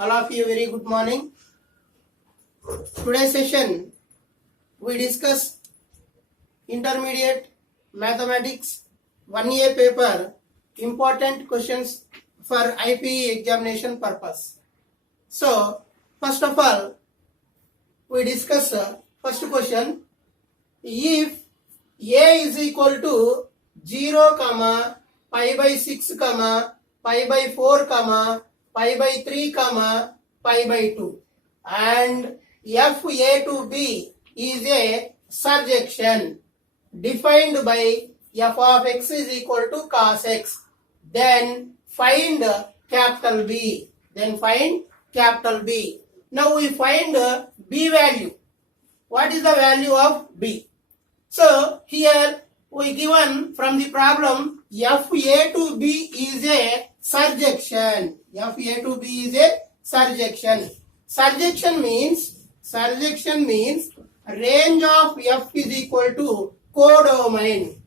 All of you very good morning. Today's session we discuss intermediate mathematics 1A paper important questions for IPE examination purpose. So first of all we discuss first question. If a is equal to 0, pi by 6, pi by 4, pi by 3, pi by 2 and f a to b is a surjection defined by f of x is equal to cos x, then find capital B. Now we find b value. What is the value of b? So here we given from the problem f a to b is a surjection. Surjection means range of f is equal to codomain.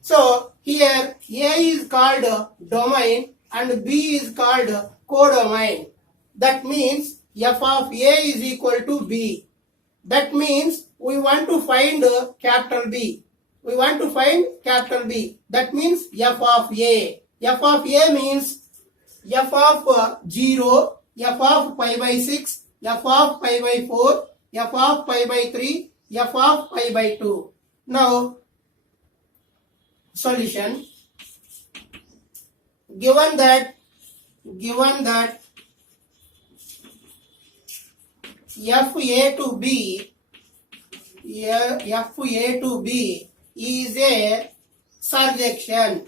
So here a is called domain and b is called codomain. That means f of a is equal to b. That means we want to find capital B. That means f of a. F of a means f of 0, f of pi by 6, f of pi by 4, f of pi by 3, f of pi by 2. Now, solution. Given that f a to b is a surjection.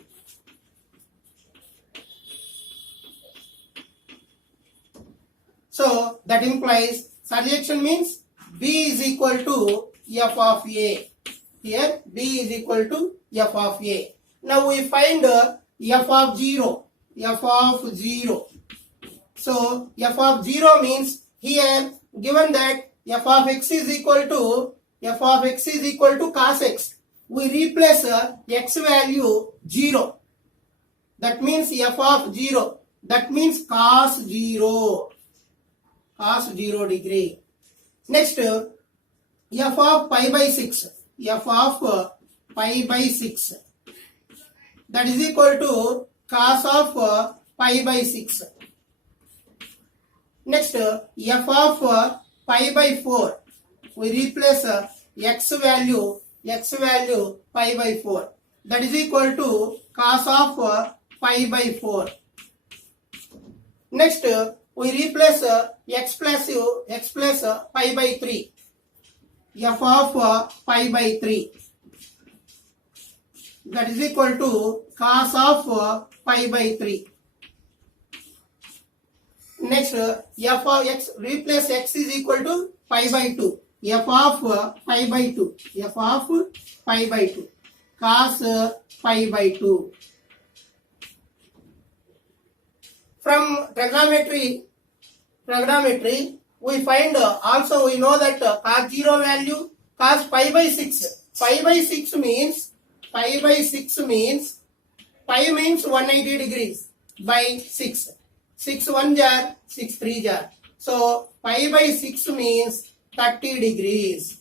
So that implies surjection means b is equal to f of a. Here b is equal to f of a. Now we find f of 0. So f of 0 means here given that f of x is equal to cos x, we replace x value 0. That means f of 0. That means cos 0 degree. Next, f of pi by 6. That is equal to cos of pi by 6. Next, f of pi by 4. We replace x value pi by 4. That is equal to cos of pi by 4. Next, we replace x plus pi by 3. F of pi by 3. That is equal to cos of pi by 3. Next, f of x, replace x is equal to pi by 2. F of pi by 2. Cos pi by 2. From trigonometry, we find also we know that cos 0 value, cos pi by 6. Pi means 180 degrees by 6. 6 1 jar, 6 3 jar. So pi by 6 means 30 degrees.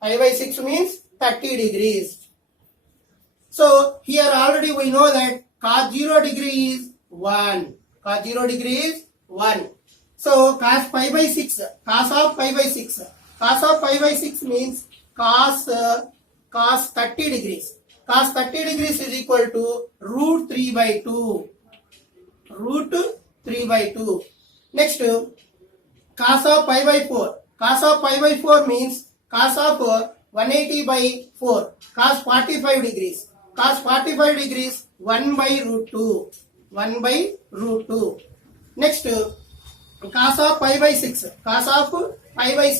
Pi by 6 means 30 degrees. So here already we know that cos 0 degree is 1. So cos pi by 6, cos of pi by 6 means cos 30 degrees. Cos 30 degrees is equal to root 3 by 2. Next, cos of pi by 4. Cos of pi by 4 means cos of 180 by 4. Cos 45 degrees. Cos 45 degrees 1 by root 2. Next, cos of pi by 6. Cos of pi by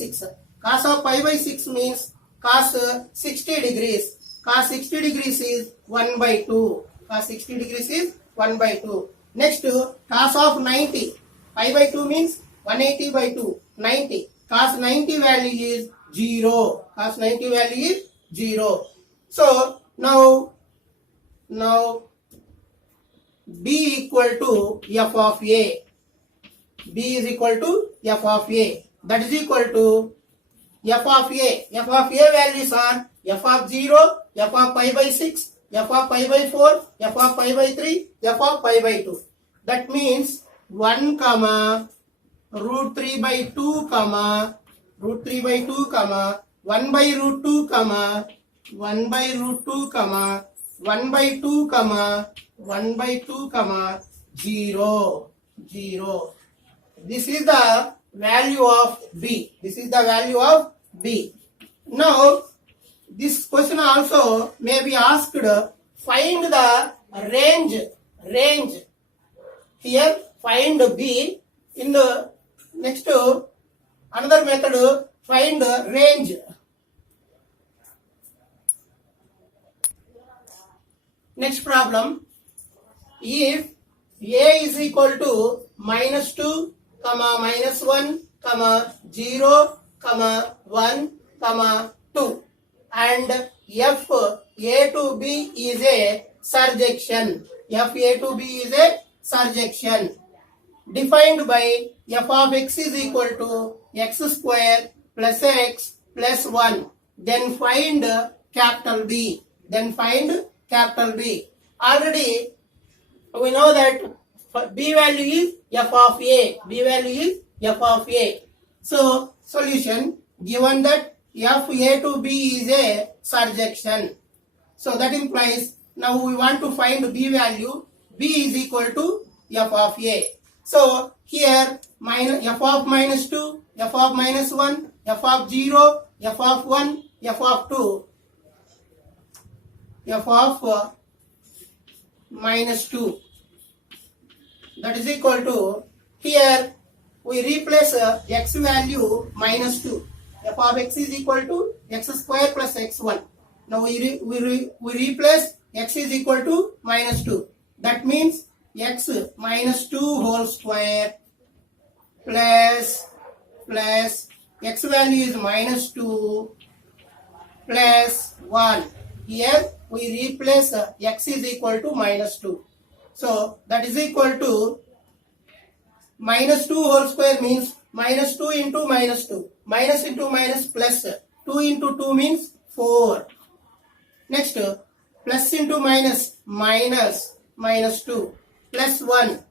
6 means cos 60 degrees. Cos 60 degrees is 1 by 2. Next, cos of 90. Pi by 2 means 180 by 2. 90. Cos 90 value is 0. So now B equal to f of A. B is equal to f of A. That is equal to f of A. F of A values are f of 0, f of pi by 6, f of pi by 4, f of pi by 3, f of pi by 2. That means 1 comma root 3 by 2 comma root 3 by 2 comma 1 by root 2 comma 1 by root 2 comma 1 by 2 comma 1 by 2 comma 0 0. This is the value of B. This is the value of B. Now this question also may be asked, find the range. Here find B. In the next another method, find the range. Next problem, if A is equal to -2, -1, 0, 1, 2 and f A to B is a surjection. F A to B is a surjection defined by f of x is equal to x square plus x plus 1. Then find capital B. Already we know that B value is f of A. So solution, given that f A to B is a surjection, so that implies now we want to find B value. B is equal to f of A. So here f of -2, f of -1, f of 0, f of 1, f of 2, f of -2, that is equal to, here we replace x value -2. F of x is equal to x square plus x1. Now we replace x is equal to -2. That means x -2 whole square plus x value is -2 plus 1. Here we replace x is equal to -2. So that is equal to -2 whole square means -2 into -2. Minus into minus plus. 2 into 2 means 4. Next, plus into minus, -2 plus 1.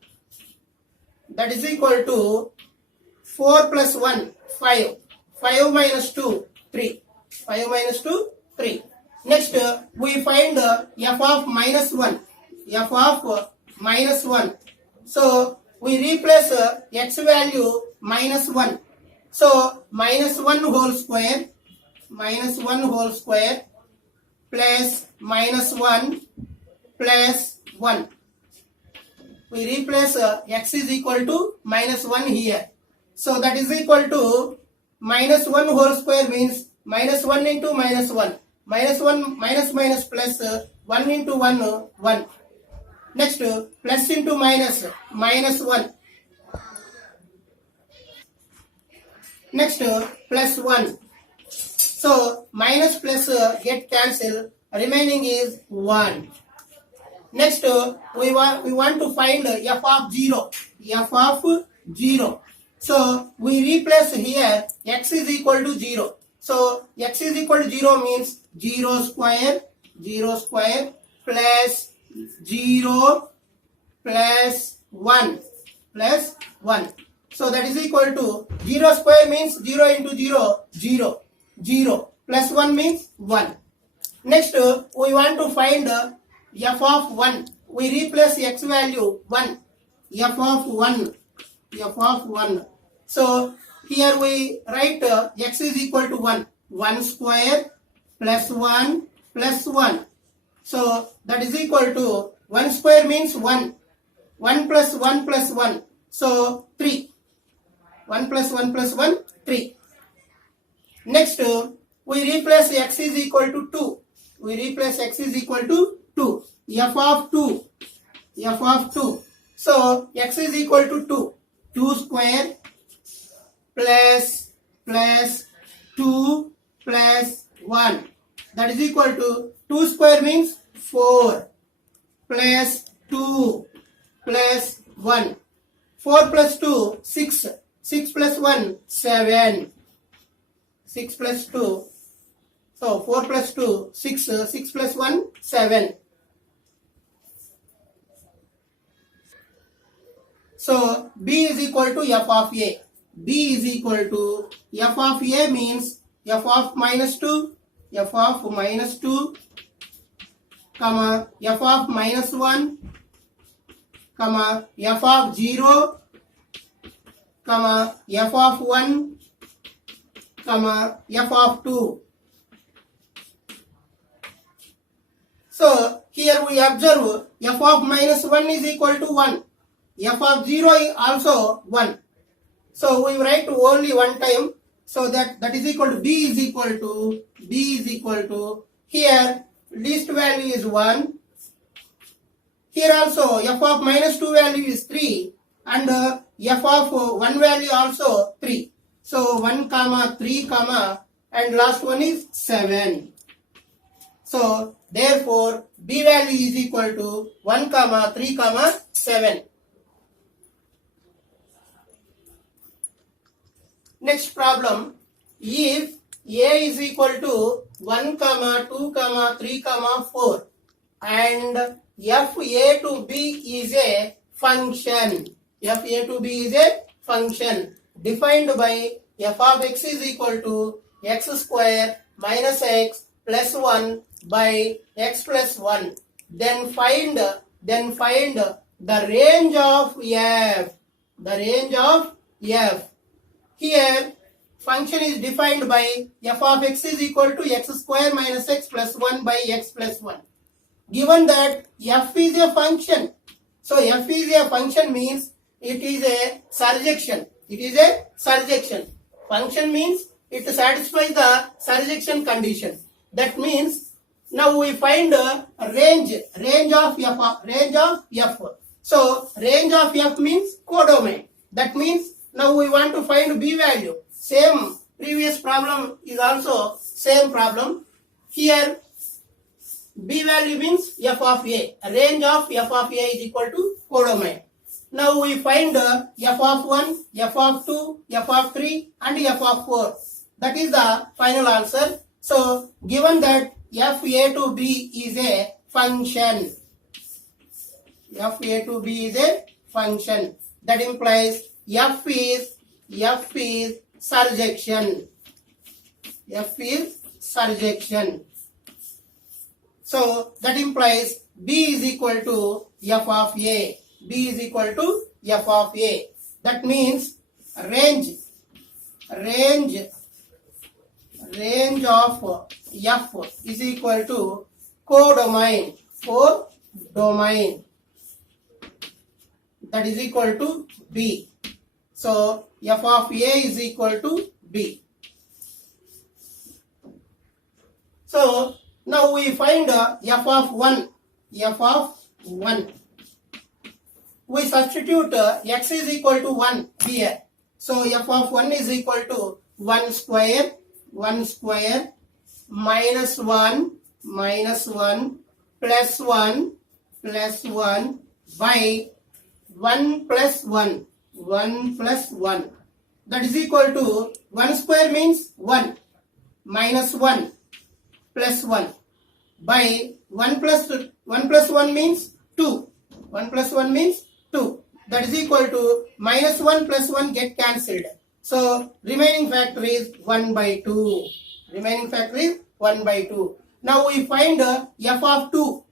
That is equal to 4 plus 1, 5. 5 minus 2, 3. 5 minus 2, 3. Next, we find f of -1. F of -1. So, we replace x value -1. So, -1 whole square plus -1 plus 1. We replace x is equal to -1 here. So, that is equal to -1 whole square means -1 into -1. -1 minus plus 1 into 1, 1. Next, plus into -1. Next, plus 1. So, minus plus get cancelled. Remaining is 1. Next, we want to find f of 0. F of 0. So, we replace here x is equal to 0. So, x is equal to 0 means 0 square plus 0 plus 1 plus 1. So that is equal to 0 square means 0 into 0, 0. 0 plus 1 means 1. Next, we want to find f of 1. We replace x value 1. F of 1. So here we write x is equal to 1. 1 square plus 1 plus 1. So that is equal to 1 square means 1. 1 plus 1 plus 1. So 3. 1 plus 1 plus 1, 3. Next, we replace x is equal to 2. We replace x is equal to 2. F of 2. So, x is equal to 2. 2 square plus 2 plus 1. That is equal to 2 square means 4 plus 2 plus 1. 4 plus 2, 6. 6 plus 1, 7. 6 plus 2. So 4 plus 2, 6. 6 plus 1, 7. So B is equal to f of A. B is equal to f of A means f of minus 2, f of minus 2, comma, f of minus 1, comma, f of 0, comma, f of 1, comma, f of 2. So here we observe f of minus 1 is equal to 1. F of 0 is also 1. So we write only one time. So that is equal to B is equal to here least value is 1. Here also f of minus 2 value is 3 and f of 1 value also 3. So 1 comma 3 comma and last one is 7. So therefore B value is equal to 1 comma 3 comma 7. Next problem, if A is equal to 1 comma 2 comma 3 comma 4 and f A to B is a function. F A to B is a function defined by f of x is equal to x square minus x plus 1 by x plus 1. Then find the range of f. The range of f. Here function is defined by f of x is equal to x square minus x plus 1 by x plus 1. Given that f is a function, so f is a function means it is a surjection. It is a surjection. Function means it satisfies the surjection condition. That means now we find a range of f. So range of f means codomain. That means now we want to find B value. Same previous problem is also same problem. Here B value means f of A. Range of f of A is equal to codomain. Now we find f of 1, f of 2, f of 3 and f of 4. That is the final answer. So given that f A to B is a function. F A to B is a function. That implies f is surjection. F is surjection. So that implies B is equal to f of A. B is equal to f of A. That means range of f is equal to codomain. Codomain. That is equal to B. So f of A is equal to B. So now we find f of 1. F of 1. We substitute x is equal to 1 here. So f of 1 is equal to 1 square minus 1 plus 1 by 1 plus 1. That is equal to 1 square means 1 minus 1 plus 1 by 1 plus 1 means 2. 1 plus 1 means 2. That is equal to minus 1 plus 1 get cancelled. So remaining factor is 1 by 2. Remaining factor is 1 by 2. Now we find f of 2.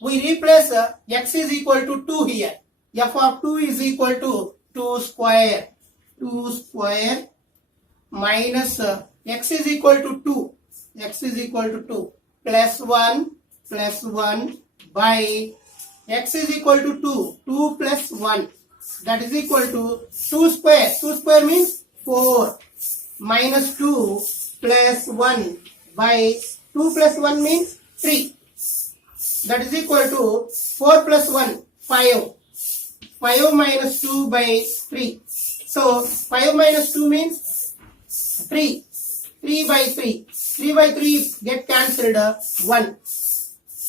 We replace x is equal to 2 here. F of 2 is equal to 2 square. 2 square minus x is equal to 2. X is equal to 2 plus 1 by x is equal to 2. 2 plus 1. That is equal to 2 square. 2 square means 4 minus 2 plus 1 by 2 plus 1 means 3. That is equal to 4 plus 1, 5. 5 minus 2 by 3. So 5 minus 2 means 3. 3 by 3. 3 by 3 get cancelled 1.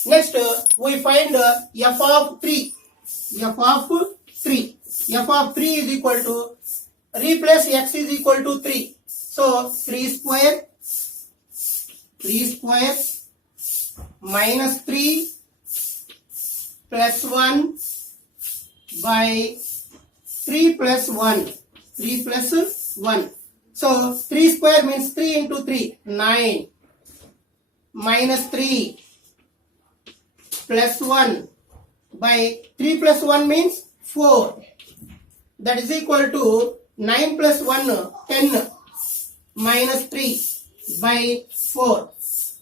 Next, we find f of 3. F of 3. F of 3 is equal to, replace x is equal to 3. So 3 square minus 3 plus 1 by 3 plus 1. 3 plus 1. So 3 square means 3 into 3, 9, minus 3 plus 1 by 3 plus 1 means 4. That is equal to 9 plus 1, 10, minus 3 by 4.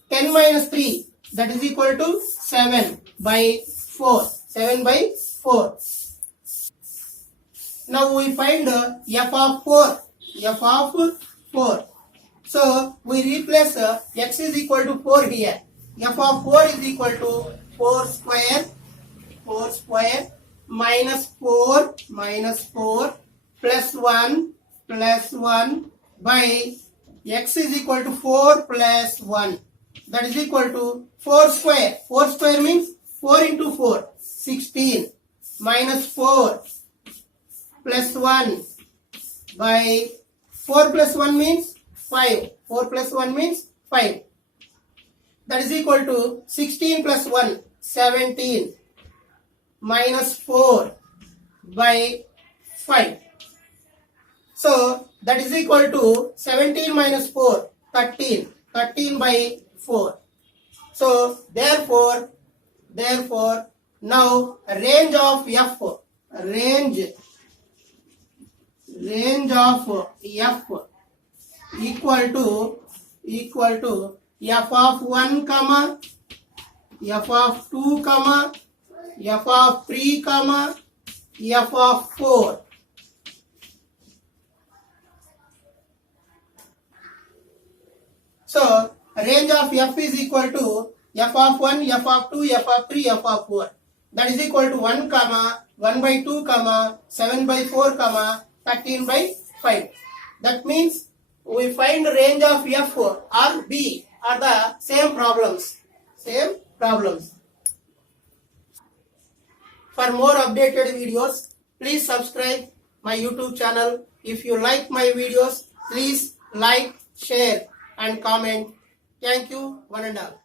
10 minus 3, that is equal to 7 by 4. 7 by 4. Now we find f of 4. F of 4. So we replace x is equal to 4 here. F of 4 is equal to 4 square minus 4 plus 1 by x is equal to 4 plus 1. That is equal to 4 square. 4 square means 4 into 4, 16, minus 4 plus 1 by 4 plus 1 means 5. 4 plus 1 means 5. That is equal to 16 plus 1, 17, minus 4 by 5. So that is equal to 17 minus 4, 13. 13 by 4. So therefore now range of f, range of f equal to f of 1 comma f of 2 comma f of 3 comma f of 4. So range of f is equal to f of 1, f of 2, f of 3, f of 4. That is equal to 1 comma 1 by 2 comma 7 by 4 comma 13 by 5. That means we find range of f or b are the same problems. For more updated videos, please subscribe my YouTube channel. If you like my videos, please like, share and comment. Thank you, one and all.